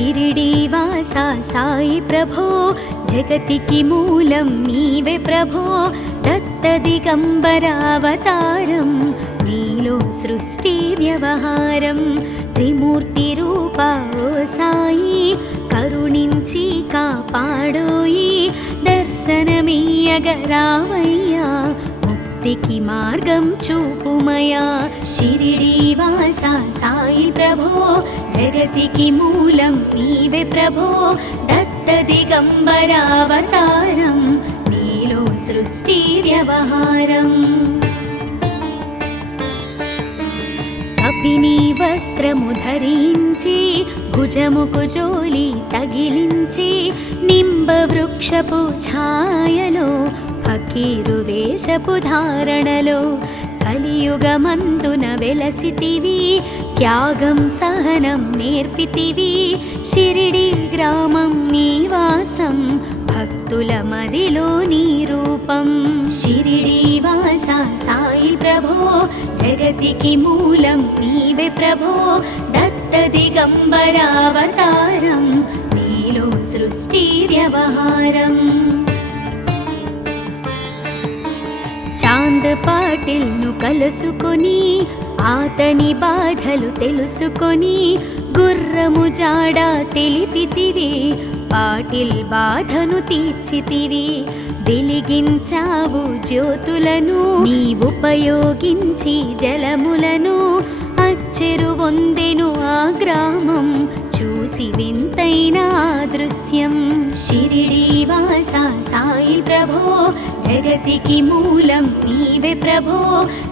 షిరిడీవాసా సాయి ప్రభో జగతికి మూలం నీవే ప్రభో దత్త దిగంబరావతారం నీలో సృష్టి వ్యవహారం త్రిమూర్తి రూపా ఓ సాయి కరుణించి కాపాడోయి దర్శనమీయగరావయ్యా ముక్తికి మార్గం చూపుమయా షిరిడీవాసా సాయి ప్రభో జగతికి మూలం నీవే ప్రభో దత్త దిగంబరావతారం నీలో సృష్టి వ్యవహారం కపిని వస్త్రము ధరించి భుజముకు జోలి తగిలించి నింబ వృక్షపు ఛాయలో ఫకీరు వేషపు ధారణలో కలియుగమందున వెలసితివి త్యాగం సహనం నేర్పితివి షిరిడి గ్రామం నివాసం భక్తుల మదిలో నీ రూపం షిరిడీవాసా సాయి ప్రభో జగతికి మూలం నీవే ప్రభో దత్త దిగంబరావతారం నీలో సృష్టి వ్యవహారం చాంద్ పాటిల్ను కలుసుకొని ఆతని బాధలు తెలుసుకొని గుర్రము జాడ తెలిపితివి పాటిల్ బాధను తీర్చితివి వెలిగించావు జ్యోతులను నీ ఉపయోగించి జలములను అచ్చెరు వందెను ఆ గ్రామం చూసి వింతైన దృశ్యం షిరిడీవాసా సాయి ప్రభో జగతికి మూలం నీవే ప్రభో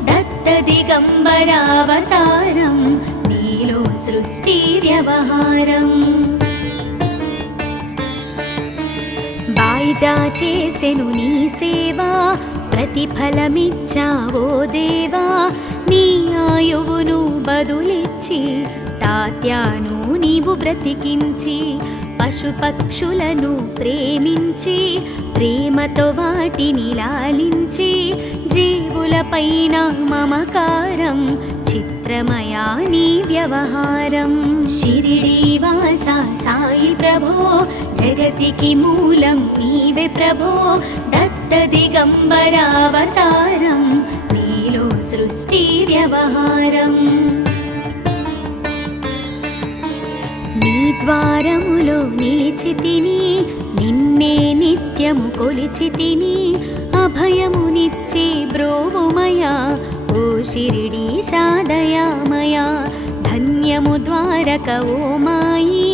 దత్త దిగంబరావతారం నీలో సృష్టి వ్యవహారం బాయిజా చేసెను నీ సేవా ప్రతిఫలమిచ్చావో దేవా నీ ఆయువును బదులిచ్చి తాత్యాను నీవు బ్రతికించి పశుపక్షులను ప్రేమించి ప్రేమతో వాటిని లాలించి జీవులపైన మమకారం చిత్రమయా నీ వ్యవహారం షిరిడీవాసా సాయి ప్రభో జగతికి మూలం నీవే ప్రభో దత్త దిగంబరావతారం నీలో సృష్టి వ్యవహారం నీ ద్వారములో నిలిచితిని నిన్నే నిత్యము కొలిచితిని అభయమునిచ్చి బ్రోవుమయా ఓ షిరిడీశా దయామయా ధన్యము ద్వారక ఓ మాయి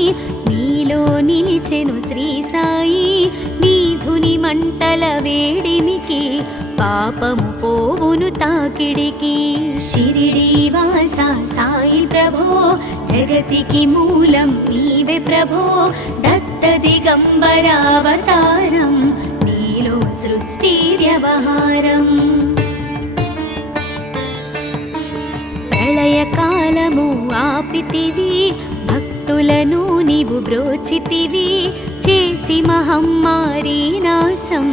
నీలో నిలిచెను శ్రీ సాయి నీ ధుని మంటల వేడిమికి పాపము పోవును తాకిడికి షిరిడీవాసా సాయి ప్రభో జగతికి మూలం నీవే ప్రభో దత్త దిగంబరావతారం నీలో సృష్టి వ్యవహారం ప్రళయకాలము ఆపితివి భక్తులను నీవు బ్రోచితివి చేసి మహమ్మారి నాశం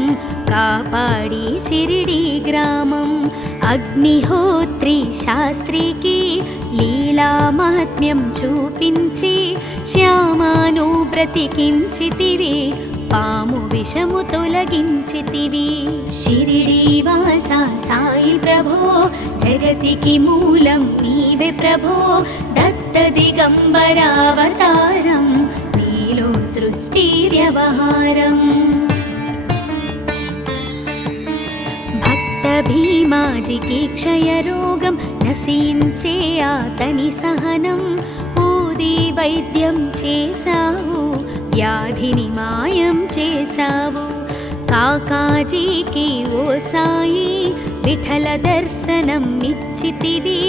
కాపాడి షిరిడి గ్రామం అగ్నిహోత్రి శాస్త్రికి లీలా మహాత్మ్యం చూపించి శ్యామాను బ్రతికించితివి పాము విషము తొలగించితివి షిరిడీవాసా సాయి ప్రభో జగతికి మూలం నీవే ప్రభో దత్త దిగంబరావతారం నీలో సృష్టి వ్యవహారం భక్త భీమాజికి క్షయరోగం నశించే ఆతని సహనం ఊది వైద్యం చేశావు వ్యాధిని మాయం చేశావు కాకాజీకి ఓ సాయి విఠల దర్శనం ఇచ్చితివి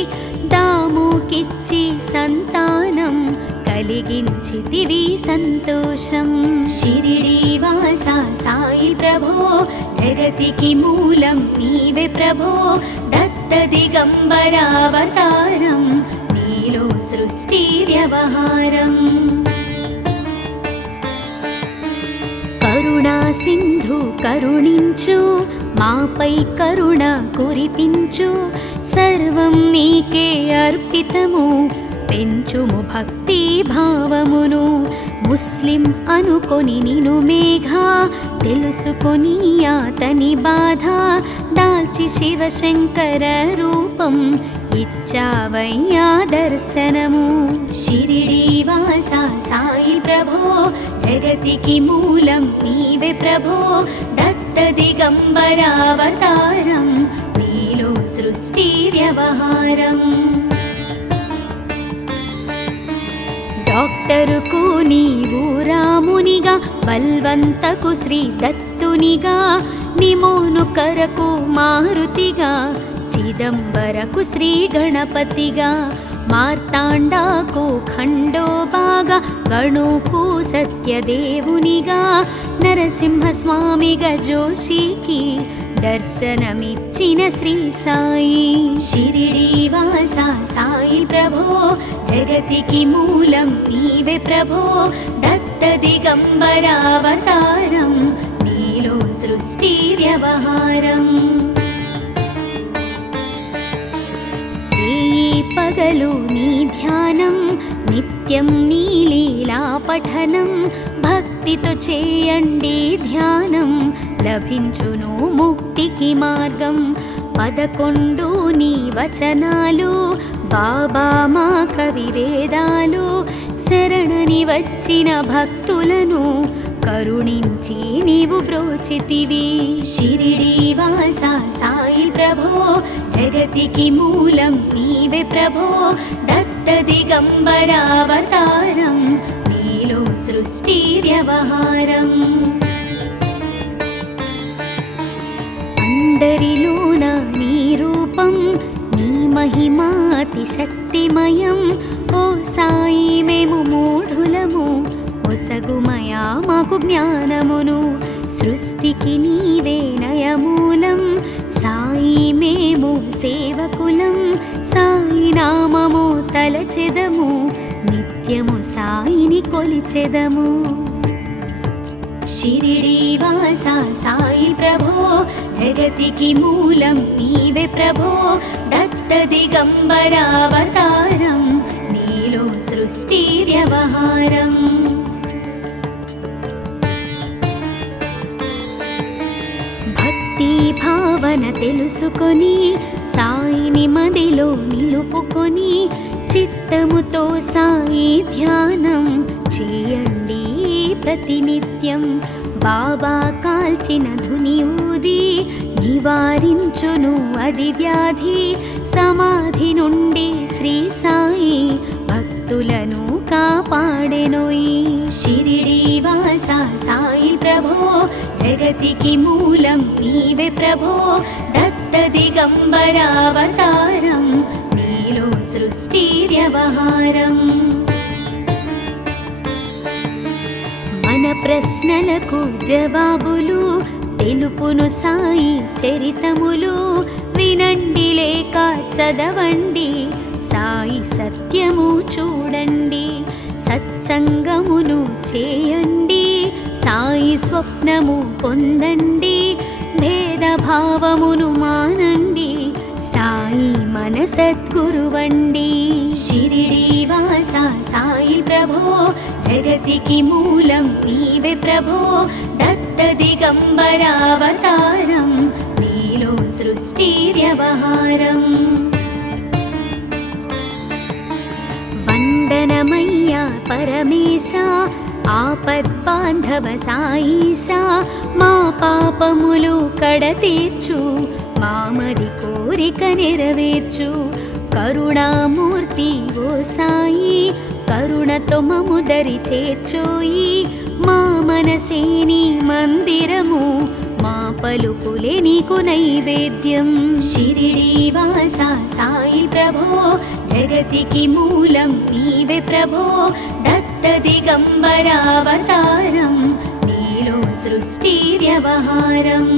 దాముకిచ్చి సంతానం కలిగించితివి సంతోషం షిరిడీవాసా సాయి ప్రభో జగతికి మూలం నీవే ప్రభో దత్త దిగంబరావతారం నీలో సృష్టి వ్యవహారం కరుణా సింధు కరుణించు మాపై కరుణ కురిపించు సర్వం నీకే అర్పితము పెంచుము భక్తి భావమును ముస్లిం అనుకొని నిను మేఘ తెలుసుకొని అతని బాధ దాల్చి శివశంకర రూపం ఇచ్చావయ్యా దర్శనము షిరిడి వాస సాయి ప్రభో జగతికి మూలం నీవే ప్రభో దత్త దిగంబరావతారం నీలో సృష్టి వ్యవహారం డాక్టరుకు నీవు రామునిగా బల్వంతకు శ్రీ దత్తునిగా నిమోను కరకు మారుతిగా చిదంబరకు శ్రీ గణపతిగా మార్తాండాకు ఖండోబాగా గణుకు సత్యదేవునిగా నరసింహస్వామిగా జోషికి దర్శనమిచ్చిన శ్రీ సాయి షిరిడి వాస సాయి ప్రభో జగతికి మూలం నీవే ప్రభో దత్త దిగంబరావతారం నీలో సృష్టి వ్యవహారం పగలు నీ ధ్యానం నిత్యం నీ లీలా పఠనం భక్తితో చేయండి ధ్యానం లభించును ముక్తికి మార్గం 11 నీ వచనాలు బాబా మా కవివేదాలు శరణని వచ్చిన భక్తులను కరుణించి నీవు బ్రోచితివి షిరిడి వాస సాయి ప్రభో జగతికి మూలం నీవే ప్రభో దత్త దిగంబరావతారం నీలో సృష్టి వ్యవహారం అందరిలోన నీ రూపం నీ మహిమాతి శక్తిమయం ఓ సాయి మేము మూఢులము ఒసగుమయా మాకు జ్ఞానమును సృష్టికి నీవే నయమూలం సాయి మేము సేవకులం సాయి నామము తలచెదము నిత్యము సాయిని కొలిచెదము షిరిడి వాస సాయి ప్రభో జగతికి మూలం నీవే ప్రభో దత్త దిగంబరావతారం నీలో సృష్టి వ్యవహారం భావన తెలుసుకొని సాయిని మదిలో నిలుపుకొని చిత్తముతో సాయి ధ్యానం చేయండి ప్రతినిత్యం బాబా కాల్చిన ధుని ఊది నివారించును అది వ్యాధి సమాధి నుండి శ్రీ సాయి భక్తులను కాపాడెనోయి షిరిడి వాస సాయి ప్రభో జగతికి మూలం నీవే ప్రభో దత్త దిగంబరావతారం నీలో సృష్టి వ్యవహారం మన ప్రశ్నలకు జవాబులు తెలుపును సాయి చరితములు వినండి లేక చదవండి సాయి సత్యము చూడండి సత్సంగమును చేయండి సాయి స్వప్నము పొందండి భేదభావమును మానండి సాయి మన సద్గురువండి షిరిడి వాస సాయి ప్రభో జగతికి మూలం నీవే ప్రభో దత్త దిగంబరావతారం నీలో సృష్టి వ్యవహారం వందనమయ్యా పరమేశ ఆపద్బాంధవ సాయిషా మా పాపములు కడతీర్చు మామది కోరిక నెరవేర్చు కరుణామూర్తి ఓ సాయి కరుణతో మము దరి చేర్చోయి మా మనసే నీ మందిరము మా పలుకులే నీకు నైవేద్యం షిరిడి వాస సాయి ప్రభో జగతికి మూలం నీవే ప్రభో దత్త దిగంబరావతారం నీలో సృష్టి వ్యవహారం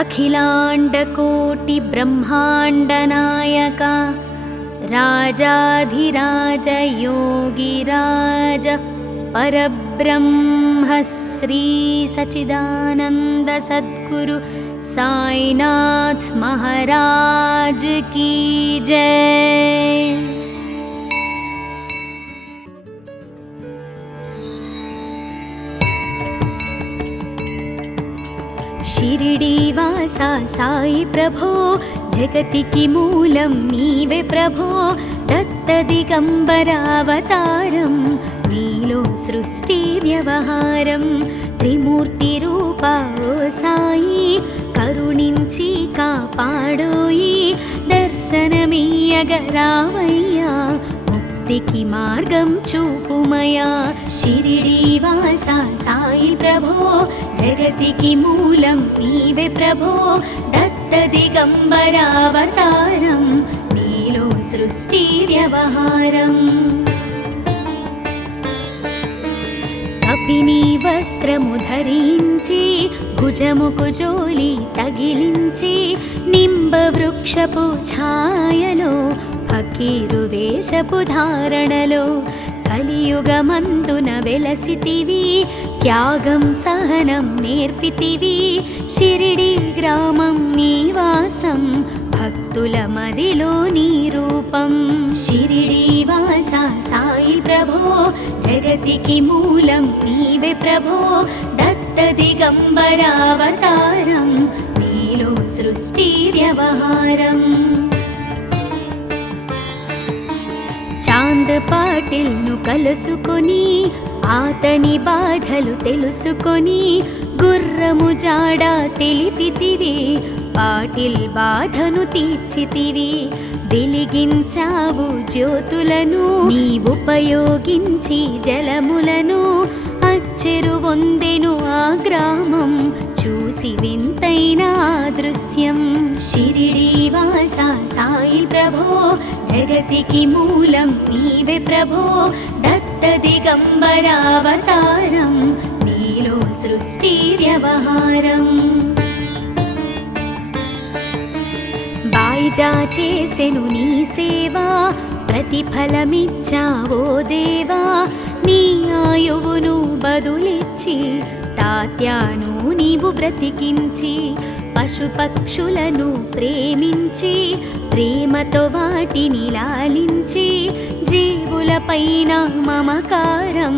అఖిలాండకోటి బ్రహ్మాండ నాయక రాజాధిరాజ యోగిరాజ పరబ్రహ్మ శ్రీ సచిదానంద సద్గురు సాయినాథ్ మహారాజ్ की जय। శ్రీనివాస సాయి ప్రభో జగతికి మూలం నీవే ప్రభో దత్త దిగంబర అవతారం నీలో సృష్టి వ్యవహారం త్రిమూర్తి రూపా ఓ సాయి కరుణించి కాపాడోయి దర్శనమీయగరావయ్యా ముక్తికి మార్గం చూపుమయా షిరిడీ వాస సాయి ప్రభో జగతికి మూలం నీవే ప్రభో దత్త దిగంబర అవతారం నీలో సృష్టి వ్యవహారం కపిని వస్త్రము ధరించి భుజముకు జోలి తగిలించి నింబ వృక్షపు ఛాయలో ఫకీరు వేషపు ధారణలో కలియుగమందున వెలసితివి త్యాగం సహనం నేర్పితివి షిరిడీ గ్రామం నివాసం భక్తుల మదిలో నీ రూపం షిరిడీ వాస సాయి ప్రభో జగతికి మూలం నీవే ప్రభో దత్త దిగంబర అవతారం నీలో సృష్టి వ్యవహారం చాంద్ పాటిల్ను కలుసుకొని ఆతని బాధలు తెలుసుకొని గుర్రము జాడ తెలిపితివి పాటిల్ బాధను తీర్చితివి వెలిగించావు జ్యోతులను నీ ఉపయోగించి జలములను అచ్చెరు వందెను ఆ గ్రామం చూసి వింతైన దృశ్యం షిరిడీ వాస సాయి ప్రభో జగతికి మూలం నీవే ప్రభో దత్త దిగంబర అవతారం నీలో సృష్టి వ్యవహారం బాయిజా చేసెను నీ సేవా ప్రతిఫలమిచ్చావో దేవా నీ ఆయువును బదులిచ్చి తాత్యాను నీవు బ్రతికించి పశుపక్షులను ప్రేమించి ప్రేమతో వాటిని లాలించి జీవులపైన మమకారం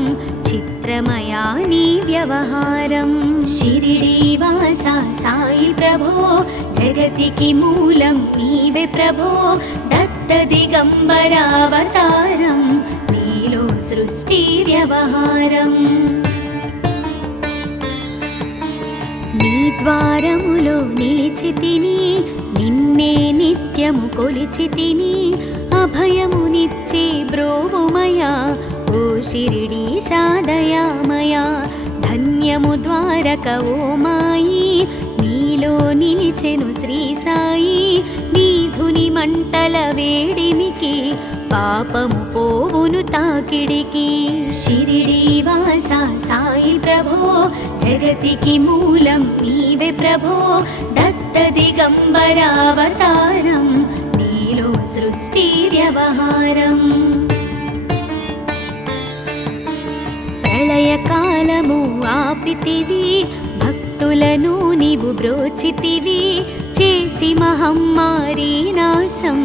చిత్రమయా నీ వ్యవహారం షిరిడీ వాస సాయి ప్రభో జగతికి మూలం నీవే ప్రభో దత్త దిగంబర అవతారం నీలో సృష్టి వ్యవహారం నీ ద్వారములో నిలిచితిని నిన్నే నిత్యము కొలిచితిని అభయమునిచ్చి బ్రోవుమయా ఓ షిరిడీశా దయామయా ధన్యము ద్వారక ఓ మాయి నీలో నిలిచెను శ్రీ సాయి నీ ధుని మంటల వేడిమికి పాపము పోవును తాకిడికి షిరిడీ వాస సాయి ప్రభో జగతికి మూలం నీవే ప్రభో దత్త దిగంబర అవతారం నీలో సృష్టి వ్యవహారం ప్రళయకాలము ఆపితివి భక్తులను నీవు బ్రోచితివి చేసి మహమ్మారి నాశం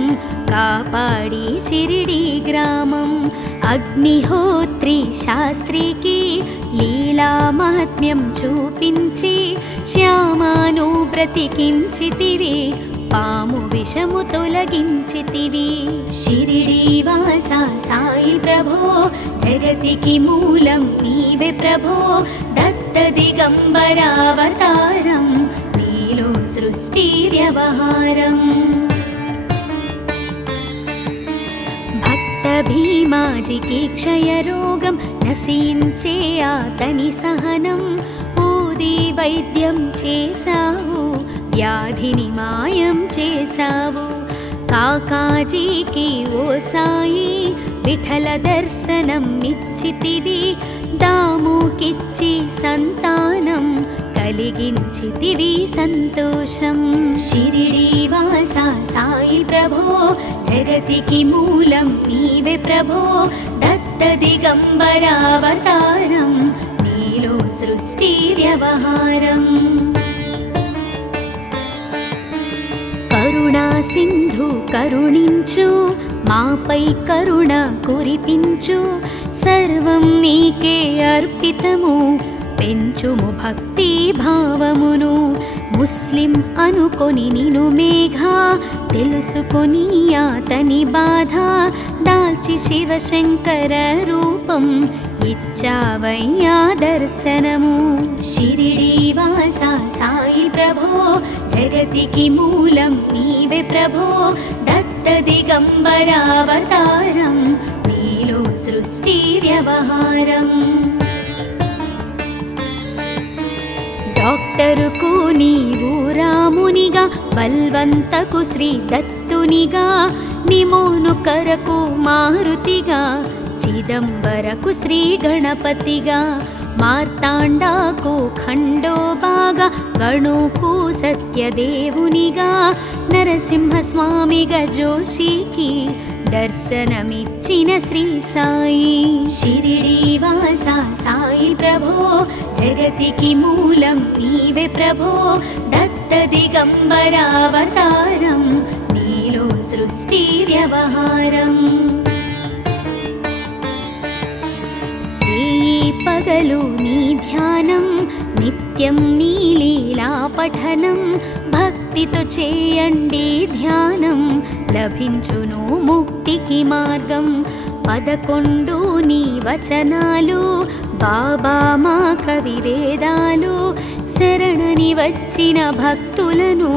కాపాడి షిరిడీ గ్రామం అగ్నిహోత్రి శాస్త్రికి లీలా మహాత్మ్యం చూపించి శ్యామాను బ్రతికించితివి పాము విషము తొలగించితివి షిరిడీ వాస సాయి ప్రభో జగతికి మూలం నీవే ప్రభో దత్త దిగంబర అవతారం నీలో సృష్టి వ్యవహారం భక్త భీమాజికి క్షయరోగం నశించే అతని సహనం ఊది వైద్యం చేశావు వ్యాధిని మాయం చేశావు కాకాజీకి ఓ సాయి విఠల దర్శనం నిచ్చితివి దాముకిచ్చి సంతానం కలిగించితివి సంతోషం షిరిడీ వాస సాయి ప్రభో జగతికి మూలం నీవే ప్రభో దత్త దిగంబర అవతారం నీలో సృష్టి వ్యవహారం కరుణా సింధు కరుణించు మాపై కరుణ కురిపించు సర్వం నీకే అర్పితము పెంచుము భక్తి భావమును ముస్లిం అనుకొని నిను మేఘ తెలుసుకొని అతని బాధ దాల్చి శివశంకర రూపం ఇచ్చావయ్యా దర్శనము. షిరిడీ వాస సాయి ప్రభో జగతికి మూలం నీవే ప్రభో దత్త దిగంబరావతారం నీలో సృష్టి వ్యవహారం. డాక్టరుకు నీవు రామునిగా బల్వంతకు శ్రీ దత్తునిగా నిమోను కరకు మారుతిగా చిదంబరకు శ్రీ గణపతిగా మార్తాండాకు ఖండోబాగా గణుకు సత్యదేవునిగా నరసింహస్వామిగా జోషికి దర్శనమిచ్చిన శ్రీ సాయి. షిరిడీ వాస సాయి ప్రభో జగతికి మూలం నీవే ప్రభో దత్త దిగంబరావతారం నీలో సృష్టి వ్యవహారం. పగలు నీ ధ్యానం నిత్యం నీ లీలా పఠనం భక్తితో చేయండి ధ్యానం లభించును ముక్తికి మార్గం. 11 నీ వచనాలు బాబా మా కవివేదాలు శరణని వచ్చిన భక్తులను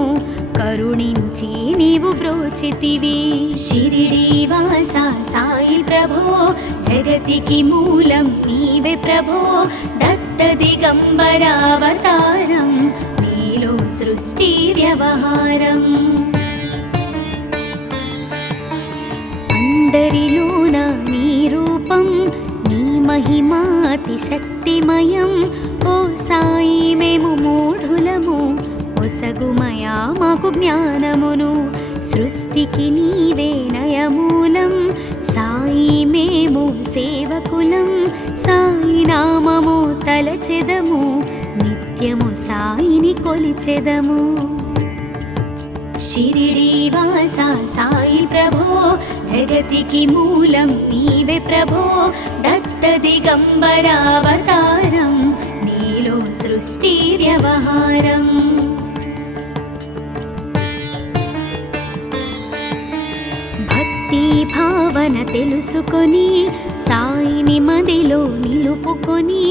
కరుణించి నీవు బ్రోచితివి. షిరిడీ వాస సాయి ప్రభో జగతికి మూలం నీవే ప్రభో దత్త దిగంబరావతారం నీలో సృష్టి వ్యవహారం. అందరిలోన నీ రూపం నీ మహిమాతి శక్తిమయం. ఓ సాయి మేము మూఢులము ఒసగుమయా మాకు జ్ఞానమును సృష్టికి నీవే నయమూలం. సాయి మేము సేవకులం సాయి నామము తలచెదము నిత్యము సాయిని కొలిచెదము. షిరిడీ వాస సాయి ప్రభో జగతికి మూలం నీవే ప్రభో దత్త దిగంబరావతారం నీలో సృష్టి వ్యవహారం. భావన తెలుసుకొని సాయిని మదిలో నిలుపుకొని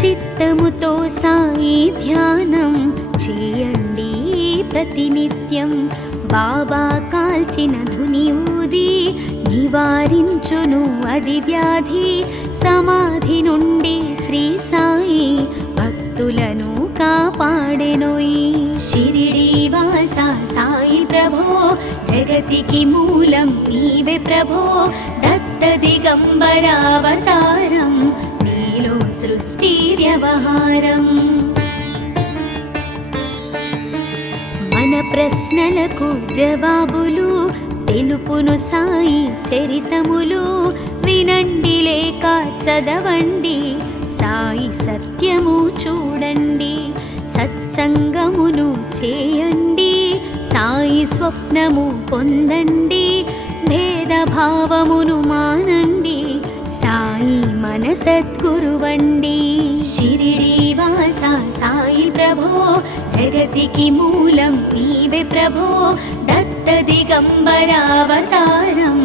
చిత్తముతో సాయి ధ్యానం చేయండి ప్రతినిత్యం. బాబా కాల్చిన ధుని ఊది నివారించును అది వ్యాధి. సమాధి నుండి శ్రీ సాయి భక్తులను కాపాడెనోయి. షిరిడీ వాస సాయి ప్రభో జగతికి మూలం నీవే ప్రభో దత్త దిగంబరావతారం నీలో సృష్టి వ్యవహారం. మన ప్రశ్నలకు జవాబులు తెలుపును సాయి చరితములు వినండి లేక చదవండి సాయి సత్యము చూడండి. సత్సంగమును చేయండి సాయి స్వప్నము పొందండి. భేదభావమును మానండి సాయి మన సద్గురువండి. షిరిడీ వాస సాయి ప్రభో జగతికి మూలం నీవే ప్రభో దత్త దిగంబరావతారం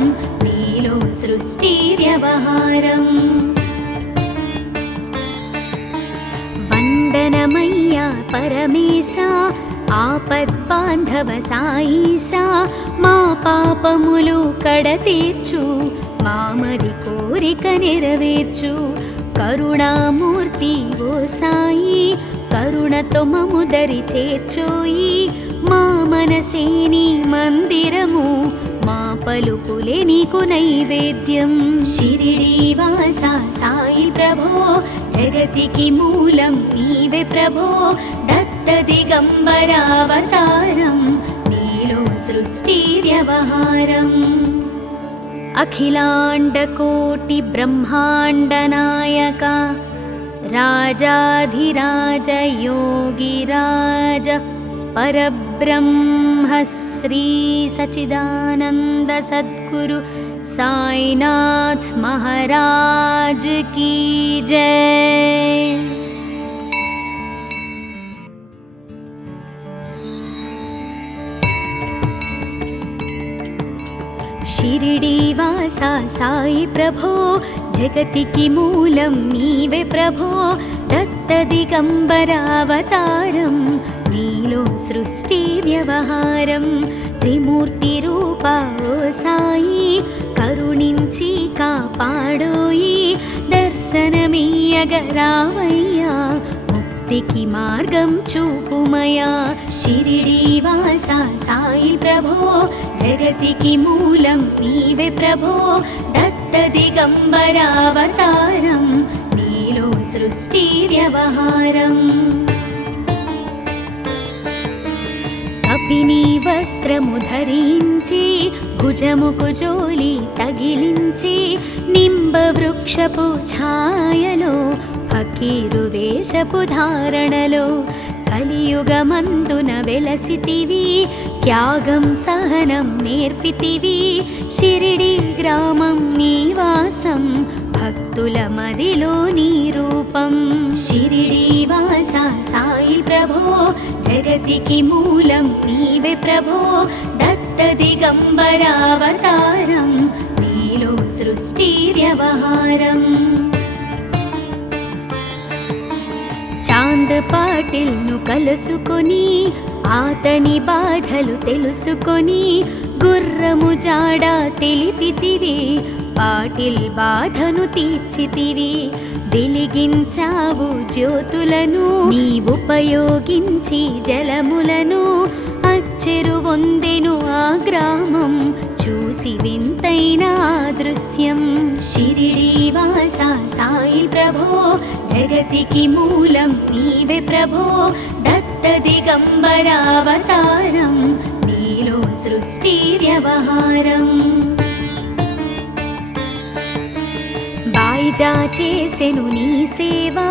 నీలో సృష్టి వ్యవహారం. వందనమయ్యా పరమేశ ఆపద్బాంధవ సాయిష మా పాపములు కడతీర్చు మామది కోరిక నెరవేర్చు. కరుణామూర్తి ఓ సాయి కరుణతో మము దరి చేర్చోయి. మా మనసే నీ మందిరము మా పలుకులే నీకు నైవేద్యం. షిరిడీ వాస సాయి ప్రభో జగతికి మూలం నీవే ప్రభో దత్త దిగంబరావతారం నీలో సృష్టి వ్యవహారం. అఖిలాండకోటి బ్రహ్మాండ నాయక రాజాధిరాజ యోగిరాజ పరబ్రహ్మ శ్రీ సచిదానంద సద్గురు సాయినాథ్ మహారాజ్ की जय. షిరిడీవాసా సాయి ప్రభో జగతికి మూలం నీవే ప్రభో దత్త దిగంబర అవతారం నీలో సృష్టి వ్యవహారం త్రిమూర్తి రూపా ఓ సాయి కరుణించి కాపాడోయి దర్శనమీయగరావయ్యా ముక్తికి మార్గం చూపుమయా షిరిడీవాసా సాయి ప్రభో జగతికి మూలం నీవే ప్రభో దత్త దిగంబర అవతారం నీలో సృష్టి వ్యవహారం కపిని వస్త్రము ధరించి భుజముకు జోలి తగిలించి నింబ వృక్షపు ఛాయలో ఫకీరు వేషపు ధారణలో కలియుగమందున వెలసితివి త్యాగం సహనం నేర్పితివి షిరిడి గ్రామం నివాసం భక్తుల మదిలో నీ రూపం షిరిడీవాసా సాయి ప్రభో జగతికి మూలం నీవే ప్రభో దత్త దిగంబర అవతారం నీలో సృష్టి వ్యవహారం చాంద్ పాటిల్ను కలుసుకొని ఆతని బాధలు తెలుసుకొని గుర్రము జాడ తెలిపితివి పాటిల్ బాధను తీర్చితివి వెలిగించావు జ్యోతులను నీ ఉపయోగించి జలములను అచ్చెరు వందెను ఆ గ్రామం చూసి వింతైన దృశ్యం షిరిడీవాసా సాయి ప్రభో జగతికి మూలం నీవే ప్రభో దత్త దిగంబర అవతారం నీలో సృష్టి వ్యవహారం బాయిజా చేసెను నీ సేవా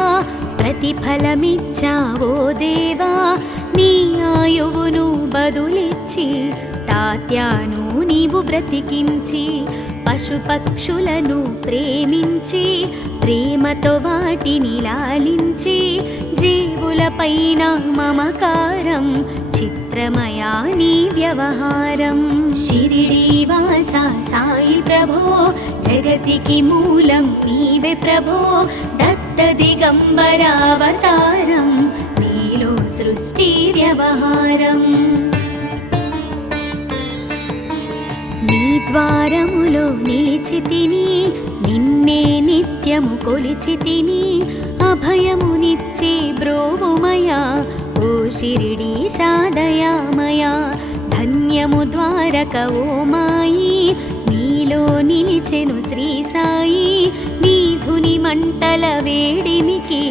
ప్రతిఫలమిచ్చావో దేవా నీ ఆయువును బదులిచ్చి తాత్యాను నీవు బ్రతికించి పశుపక్షులను ప్రేమించి ప్రేమతో వాటిని లాలించి జీవులపైన మమకారం చిత్రమయా నీ వ్యవహారం షిరిడీవాసా సాయి ప్రభో జగతికి మూలం నీవే ప్రభో దత్త దిగంబర అవతారం నీలో సృష్టి వ్యవహారం నీ ద్వారములో నిలిచితిని నిన్నే నిత్యము కొలిచితిని అభయమునిచ్చే బ్రోవుమయా ఓ షిరిడీశా దయామయా ధన్యము ద్వారక ఓ మాయి నీలో నిలిచెను శ్రీ సాయి నీధుని మంటల వేడిమికి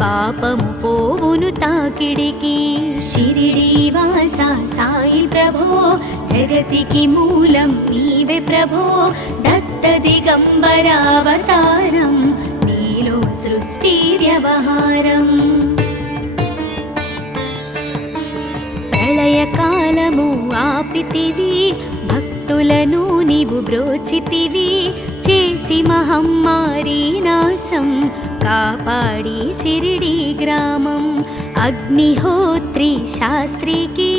పాపము పోవును తాకిడికి షిరిడీవాసా సాయి ప్రభో జగతికి మూలం నీవే ప్రభో దత్త దిగంబర అవతారం నీలో సృష్టి వ్యవహారం ప్రళయకాలము ఆపితివి భక్తులను నీవు బ్రోచితివి చేసి మహమ్మారి నాశం కాపాడి షిరిడి గ్రామం అగ్నిహోత్రి శాస్త్రికి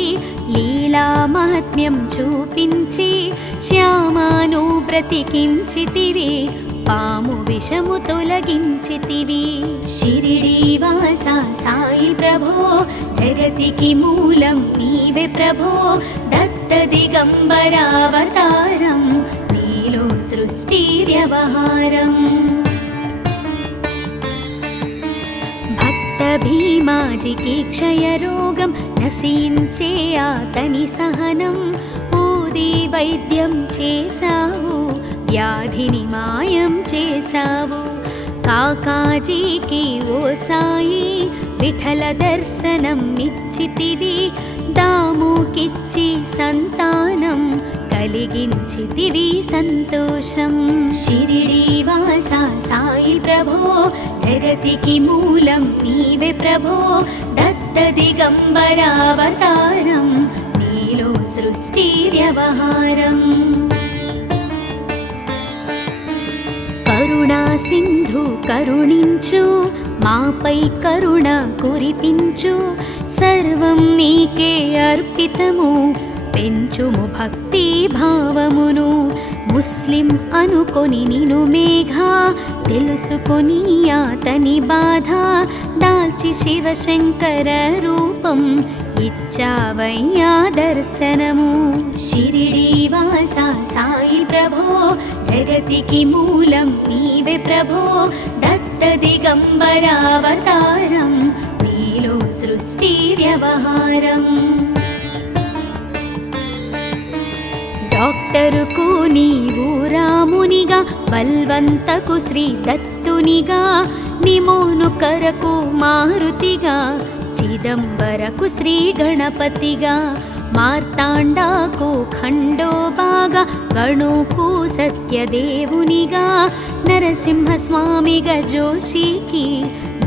లీలా మహాత్మ్యం చూపించి శ్యామాను బ్రతికించితివి పాము విషము తొలగించితివి షిరిడీవాసా సాయి ప్రభో జగతికి మూలం నీవే ప్రభో దత్త దిగంబర అవతారం నీలో సృష్టి వ్యవహారం భక్త భీమాజికి క్షయరోగం నశించే ఆతని సహనం ఊది వైద్యం చేశావు వ్యాధిని మాయం చేశావు కాకాజీకి ఓ సాయి విఠల దర్శనం నిచ్చితివి దాముకిచ్చి సంతానం కలిగించితివి సంతోషం షిరిడీవాసా సాయి ప్రభో జగతికి మూలం నీవే ప్రభో దత్త దిగంబర అవతారం నీలో సృష్టి వ్యవహారం కరుణా సింధు కరుణించు మాపై కరుణ కురిపించు సర్వం నీకే అర్పితము పెంచుము భక్తి భావమును ముస్లిం అనుకొని నిను మేఘా తెలుసుకొని అతని బాధ దాల్చి శివశంకర రూపం ఇచ్చావయ్యా దర్శనము షిరిడి వాస సాయి ప్రభో జగతికి మూలం నీవే ప్రభో దత్త దిగంబరావతారం నీలో సృష్టి వ్యవహారం డాక్టరుకు నీవు రామునిగా బల్వంతకు శ్రీ దత్తునిగా నిమోనుకరకు మారుతిగా చిదంబరకు శ్రీ గణపతిగా మార్తాండాకు ఖండోబాగా గణుకు సత్యదేవునిగా నరసింహస్వామిగా జోషికి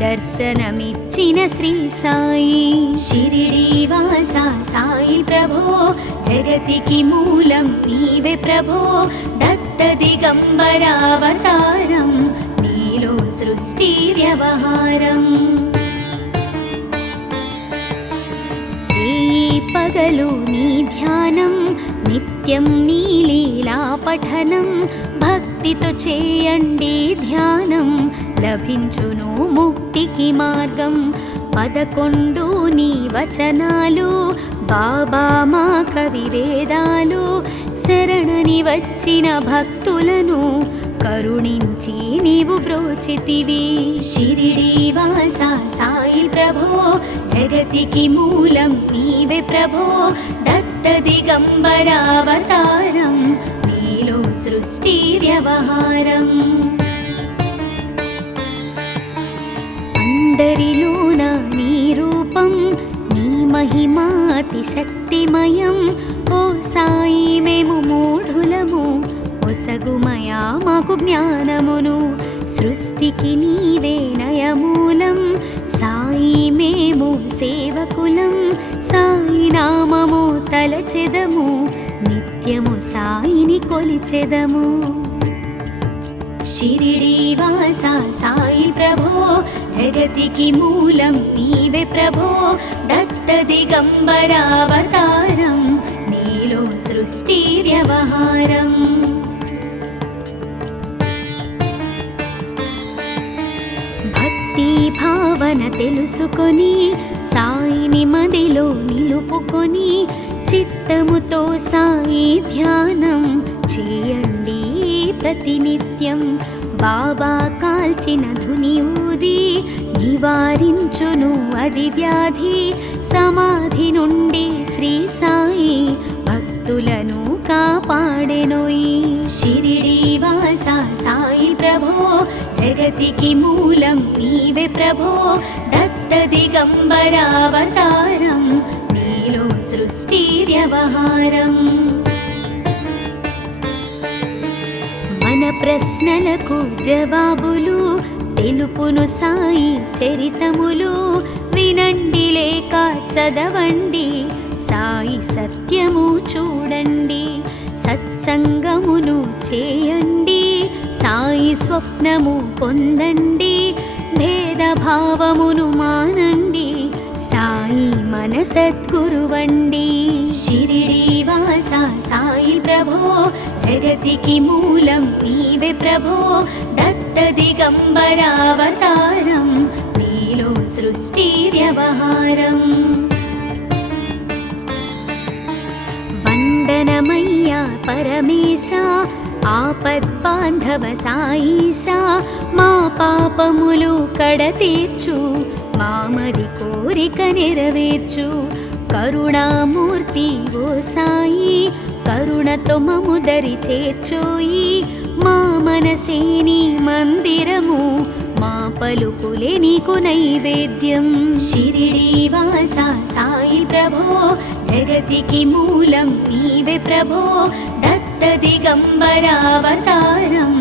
దర్శనమిచ్చిన శ్రీ సాయి షిరిడి వాస సాయి ప్రభో జగతికి మూలం నీవే ప్రభో దత్త దిగంబరావతారం నీలో సృష్టి వ్యవహారం పగలు నీ ధ్యానం నిత్యం నీ లీలా పఠనం భక్తితో చేయండి ధ్యానం లభించును ముక్తికి మార్గం 11 నీ వచనాలు బాబా మా కవివేదాలు శరణని వచ్చిన భక్తులను కరుణించి నీవు బ్రోచితివి షిరిడి వాస సాయి ప్రభో జగతికి మూలం నీవే ప్రభో దత్త దిగంబరావతారం నీలో సృష్టి వ్యవహారం అందరిలోన నీ రూపం నీ మహిమాతి శక్తిమయం ఓ సాయి మేము మూఢులము ఒసగుమయా మాకు జ్ఞానమును సృష్టికి నీవే నయమూలం సాయి మేము సేవకులం సాయి నామము తలచెదము నిత్యము సాయిని కొలిచెదము షిరిడి వాస సాయి ప్రభో జగతికి మూలం నీవే ప్రభో దత్త దిగంబరావతారం నీలో సృష్టి వ్యవహారం భావన తెలుసుకొని సాయిని మదిలో నిలుపుకొని చిత్తముతో సాయి ధ్యానం చేయండి ప్రతినిత్యం బాబా కాల్చిన ధుని ఊది నివారించును అది వ్యాధి సమాధి నుండి శ్రీ సాయి భక్తులను కాపాడెనోయి షిరిడి వాస సాయి ప్రభో జగతికి మూలం నీవే ప్రభో దత్త దిగంబరావతారం నీలో సృష్టి వ్యవహారం మన ప్రశ్నలకు జవాబులు తెలుపును సాయి చరితములు వినండి లేక చదవండి సాయి సత్యము చూడండి సత్సంగమును చేయండి సాయి స్వప్నము పొందండి భేదభావమును మానండి సాయి మన సద్గురువండి షిరిడి వాస సాయి ప్రభో జగతికి మూలం నీవే ప్రభో దత్త దిగంబరావతారం నీలో సృష్టి వ్యవహారం వందనమయ్యా పరమేశ ఆపద్బాంధవ సాయిషా మా పాపములు కడతీర్చు మామది కోరిక నెరవేర్చు కరుణామూర్తి ఓ సాయి కరుణతో మము దరి చేర్చోయి మా మనసే నీ మందిరము మా పలుకులే నీకు నైవేద్యం షిరిడి వాస సాయి ప్రభో జగతికి మూలం నీవే ప్రభో దత్త దిగంబరావతారం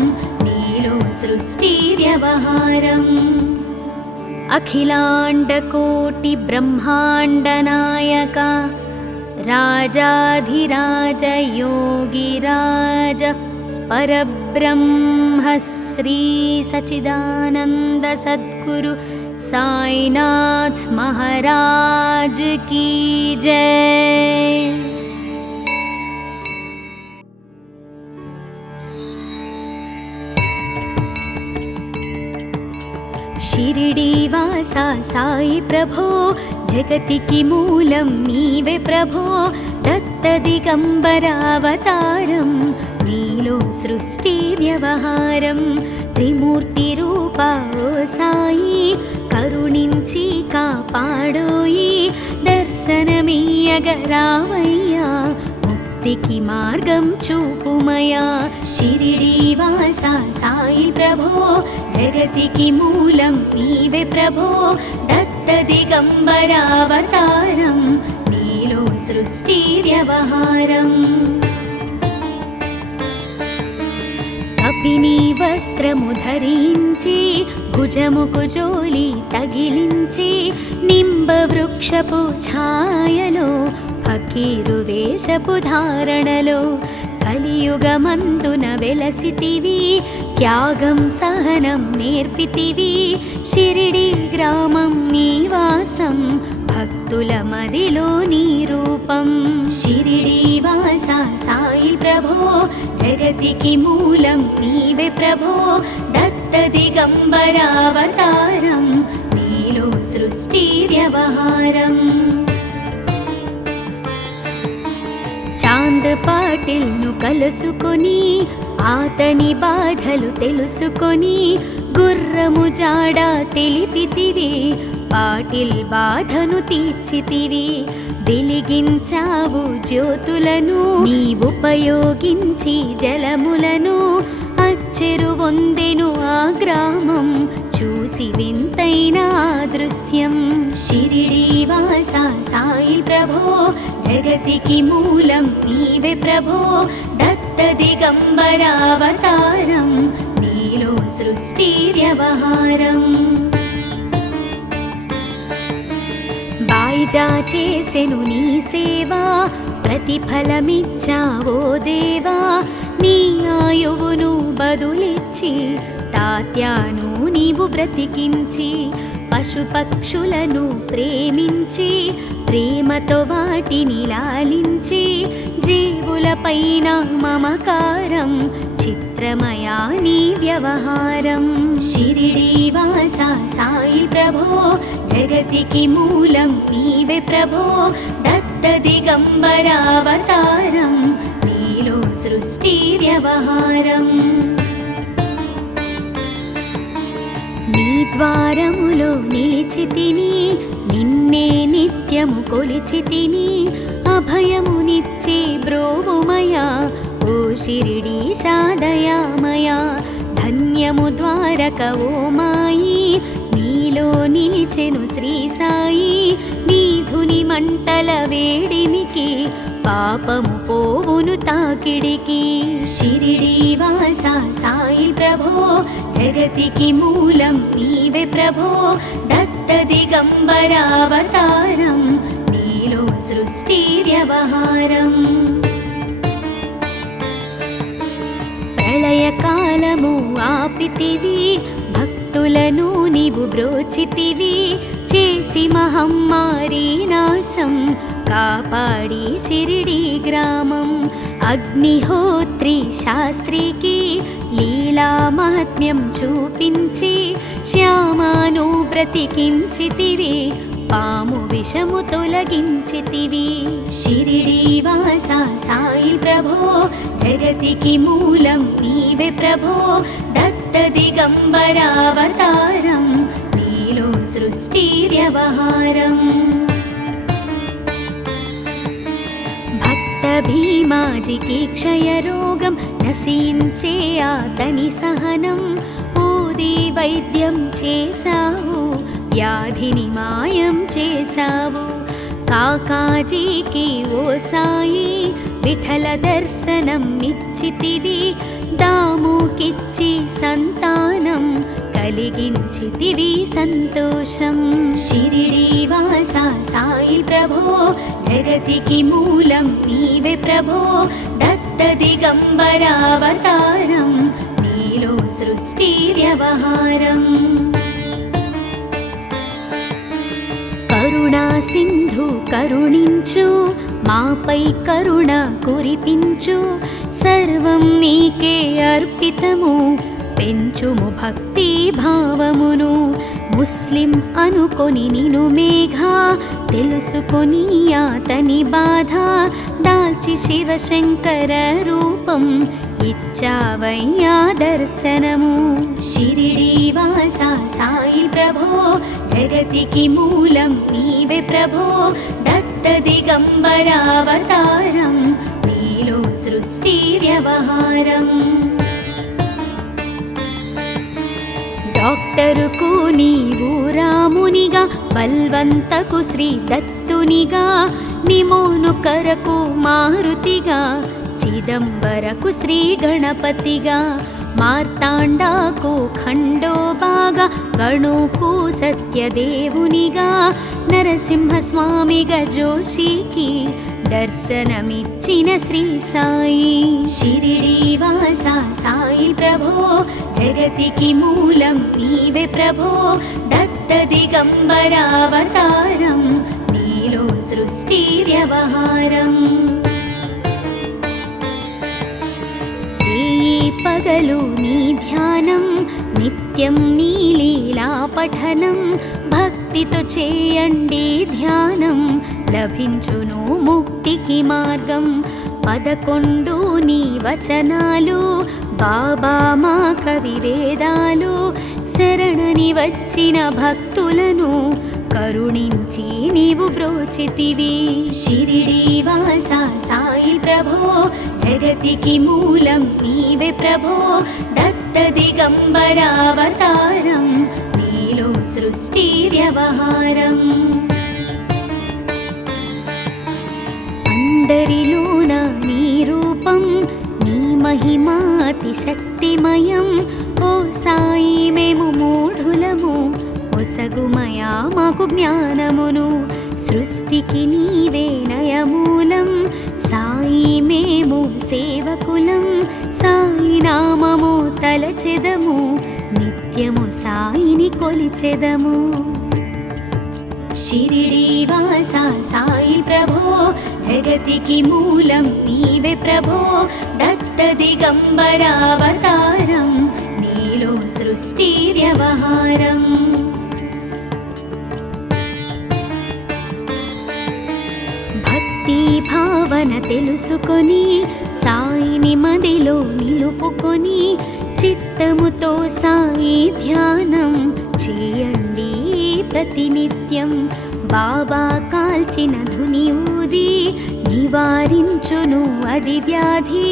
నీలో సృష్టి వ్యవహారం అఖిలాండకోటి బ్రహ్మాండ నాయక రాజాధిరాజ యోగిరాజ పరబ్రహ్మ శ్రీ సచిదానంద సద్గురు సాయినాథ్ మహారాజ్ की जय। షిరిడీవాసా సాయి ప్రభో జగతికి మూలం నీవే ప్రభో దత్త దిగంబర అవతారం నీలో సృష్టి వ్యవహారం త్రిమూర్తి రూపా ఓ సాయి కరుణించి కాపాడోయి దర్శనమీయగరావయ్యా ముక్తికి మార్గం చూపుమయా షిరిడీవాసా సాయి ప్రభో జగతికి మూలం నీవే ప్రభో దత్త దిగంబర అవతారం నీలో సృష్టి వ్యవహారం కపిని వస్త్రము ధరించి భుజముకు జోలి తగిలించి నింబ వృక్షపు ఛాయలో ఫకీరు వేషపు ధారణలో కలియుగమందున వెలసితివి త్యాగం సహనం నేర్పితివి షిరిడి గ్రామం నివాసం భక్తుల మదిలో నీ రూపం షిరిడీవాసా సాయి ప్రభో జగతికి మూలం నీవే ప్రభో దత్త దిగంబర అవతారం నీలో సృష్టి వ్యవహారం చాంద్ పాటిల్ను కలుసుకొని ఆతని బాధలు తెలుసుకొని గుర్రము జాడ తెలిపితివి పాటిల్ బాధను తీర్చితివి వెలిగించావు జ్యోతులను నీవుపయోగించి జలములను అచ్చెరు వందెను ఆ గ్రామం చూసి వింతైన దృశ్యం షిరిడీవాసా సాయి ప్రభో జగతికి మూలం నీవే ప్రభో దత్త దిగంబర అవతారం నీలో సృష్టి వ్యవహారం బాయిజా చేసెను నీ సేవా ప్రతిఫలమిచ్చావో దేవా నీ ఆయువును బదులిచ్చి తాత్యాను నీవు బ్రతికించి పశుపక్షులను ప్రేమించి ప్రేమతో వాటిని లాలించి జీవులపైన మమకారం చిత్రమయా నీ వ్యవహారం షిరిడీవాసా సాయి ప్రభో జగతికి మూలం నీవే ప్రభో దత్త దిగంబర అవతారం నీలో సృష్టి వ్యవహారం నీ ద్వారములో నిలిచితిని నిన్నే నిత్యము కొలిచితిని అభయమునిచ్చే బ్రోవుమయా ఓ షిరిడీశా దయామయా ధన్యము ద్వారక ఓ మాయి నీలో నిలిచెను శ్రీ సాయి నీధుని మంటల వేడిమికి పాపము పోవును తాకిడికి షిరిడీవాసా సాయి ప్రభో జగతికి మూలం నీవే ప్రభో దత్త దిగంబర అవతారం నీలో సృష్టి వ్యవహారం ప్రళయకాలము ఆపితివి భక్తులను నీవు బ్రోచితివి చేసి మహమ్మారి నాశం కాపాడి షిరిడి గ్రామం అగ్నిహోత్రి శాస్త్రికి లీలా మహాత్మ్యం చూపించి శ్యామాను బ్రతికించితివి పాము విషము తొలగించితివి షిరిడీవాసా సాయి ప్రభో జగతికి మూలం నీవే ప్రభో దత్త దిగంబర అవతారం నీలో సృష్టి వ్యవహారం భక్త భీమాజికి క్షయరోగం నశించే ఆతని సహనం ఊది వైద్యం చేశావు వ్యాధిని మాయం చేశావు కాకాజీకి ఓ సాయి విఠల దర్శనం నిచ్చితివి దాముకిచ్చి సంతానం కలిగించితివి సంతోషం షిరిడీవాసా సాయి ప్రభో జగతికి మూలం నీవే ప్రభో దత్త దిగంబర అవతారం నీలో సృష్టి వ్యవహారం కరుణా సింధు కరుణించు మాపై కరుణ కురిపించు సర్వం నీకే అర్పితము పెంచుము భక్తి భావమును ముస్లిం అనుకొని నిను మేఘ తెలుసుకొని అతని బాధ దాల్చి శివశంకర రూపం ఇచ్చావయ్యా దర్శనము. షిరిడి వాస సాయి ప్రభో జగతికి మూలం నీవే ప్రభో దత్త దిగంబరావతారం నీలో సృష్టి వ్యవహారం. డాక్టరుకు నీవు రామునిగా బల్వంతకు శ్రీ దత్తునిగా నిమోను కరకు మారుతిగా చిదంబరకు శ్రీ గణపతిగా మార్తాండాకు ఖండోబాగా గణుకు సత్యదేవునిగా నరసింహస్వామిగా జోషికి దర్శనమిచ్చిన శ్రీ సాయి. షిరిడి వాస సాయి ప్రభో జగతికి మూలం నీవే ప్రభో దత్త దిగంబరావతారం నీలో సృష్టి వ్యవహారం. పగలు నీ ధ్యానం నిత్యం నీ లీలా పఠనం భక్తితో చేయండి ధ్యానం లభించును ముక్తికి మార్గం. 11 నీ వచనాలు బాబా మా కవివేదాలు శరణని వచ్చిన భక్తులను కరుణించి నీవు బ్రోచితివి. షిరిడి వాస సాయి ప్రభో జగతికి మూలం నీవే ప్రభో దత్త దిగంబరావతారం నీలో సృష్టి వ్యవహారం. అందరిలోన నీ రూపం నీ మహిమాతి శక్తిమయం. ఓ సాయి మేము మూఢులము ఒసగుమయా మాకు జ్ఞానమును సృష్టికి నీవే నయమూలం. సాయి మేము సేవకులం సాయి నామము తలచెదము నిత్యము సాయిని కొలిచెదము. షిరిడి వాస సాయి ప్రభో జగతికి మూలం నీవే ప్రభో దత్త దిగంబరావతారం నీలో సృష్టి వ్యవహారం. భక్తి భావన తెలుసుకొని సాయిని మదిలో నిలుపుకొని చిత్తముతో సాయి ధ్యానం చేయండి ప్రతినిత్యం. బాబా కాల్చిన ధుని ఊది నివారించును అది వ్యాధి.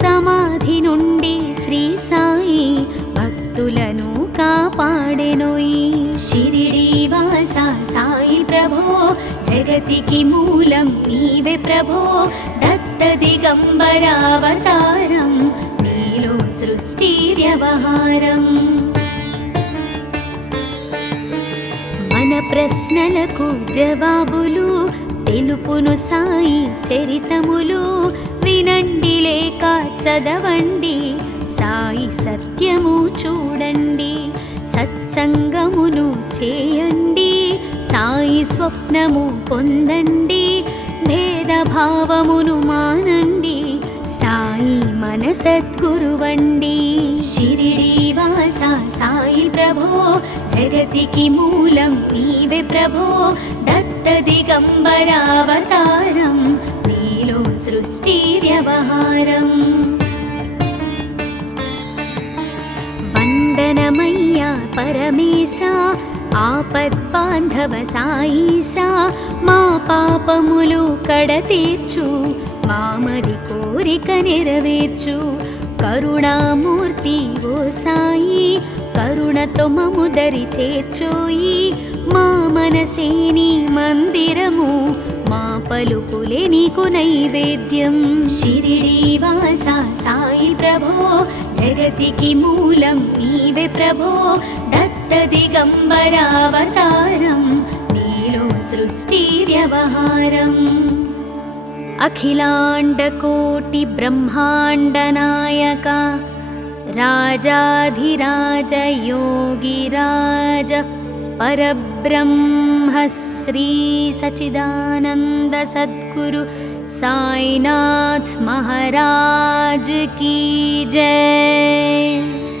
సమాధి నుండి శ్రీ సాయి భక్తులను కాపాడెనోయి. షిరిడి వాస సాయి ప్రభో జగతికి మూలం నీవే ప్రభో దత్త దిగంబరావతారం నీలో సృష్టి వ్యవహారం. మన ప్రశ్నలకు జవాబులు తెలుపును సాయి చరితములు వినండి లేక చదవండి సాయి సత్యము చూడండి. సత్సంగమును చేయండి సాయి స్వప్నము పొందండి. భేదభావమును మానండి సాయి మన సద్గురువండి. షిరిడి వాస సాయి ప్రభో జగతికి మూలం నీవే ప్రభో దత్త దిగంబరావతారం నీలో సృష్టి వ్యవహారం. వందనమయ్యా పరమేశ ఆపద్బాంధవ సాయిష మా పాపములు కడతీర్చు మామది కోరిక నెరవేర్చు. కరుణామూర్తి ఓ సాయి కరుణతో మము దరి చేర్చోయి. మా మనసే నీ మందిరము మా పలుకులే నీకు నైవేద్యం. షిరిడి వాస సాయి ప్రభో జగతికి మూలం నీవే ప్రభో దత్త దిగంబరావతారం నీలో సృష్టి వ్యవహారం. అఖిలాండకోటి బ్రహ్మాండ నాయక రాజాధిరాజ యోగిరాజ పరబ్రహ్మ శ్రీ సచిదానంద సద్గురు సాయినాథ్ మహారాజ్ की जय।